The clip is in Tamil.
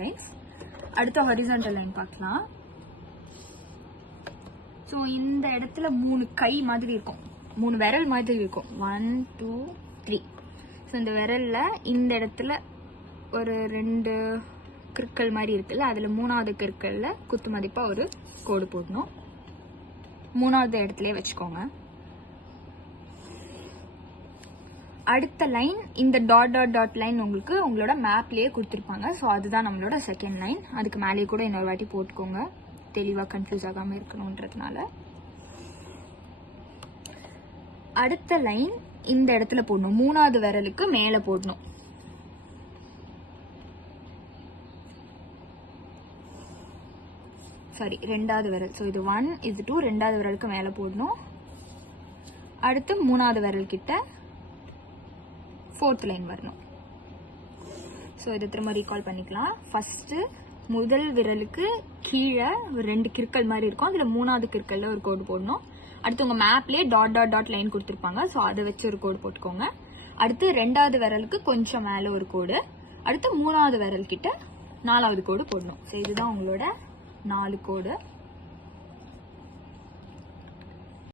லைன்ஸ். அடுத்த ஹாரிசான்டல் லைன் பார்க்கலாம். ஸோ இந்த இடத்துல 3 கை மாதிரி இருக்கும், 3 விரல் மாதிரி இருக்கும். 1 2 3. ஸோ இந்த விரல்ல இந்த இடத்துல ஒரு 2 கிற்கள் மாதிரி இருக்குல்ல, அதில் 3வது கிற்கல்ல குத்து மதிப்பா ஒரு கோடு போடணும். 3வது இடத்துலயே வச்சுக்கோங்க. அடுத்த லைன் இந்த டாட் டாட் டாட் லைன் உங்களுக்கு உங்களோட மேப்லயே கொடுத்துருப்பாங்க. ஸோ அதுதான் நம்மளோட செகண்ட் லைன். அதுக்கு மேலேயே கூட இன்னொரு வாட்டி போட்டுக்கோங்க, தெளிவாக கன்ஃபியூஸ் ஆகாமல் இருக்கணுன்றதுனால. அடுத்த லைன் இந்த இடத்துல போடணும், 3வது விரலுக்கு மேலே போடணும். சாரி, 2வது விரல். ஸோ இது 1 இது 2, 2வது விரலுக்கு மேலே போடணும். அடுத்து 3வது விரல் கிட்ட 4th லைன் வரணும். ஸோ இதை திரும்ப ரீகால் பண்ணிக்கலாம். ஃபர்ஸ்ட் முதல் விரலுக்கு கீழே ஒரு 2 கிற்கள் மாதிரி இருக்கும், அதில் 3வது கிற்கல்ல ஒரு கோடு போடணும். அடுத்து உங்கள் மேப்லேயே டாட் டாட் டாட் லைன் கொடுத்துருப்பாங்க, ஸோ அதை வச்சு ஒரு கோடு போட்டுக்கோங்க. அடுத்து 2வது விரலுக்கு கொஞ்சம் மேலே ஒரு கோடு. அடுத்து 3வது விரல் கிட்ட 4வது கோடு போடணும். ஸோ இதுதான் உங்களோட 4 கோடு.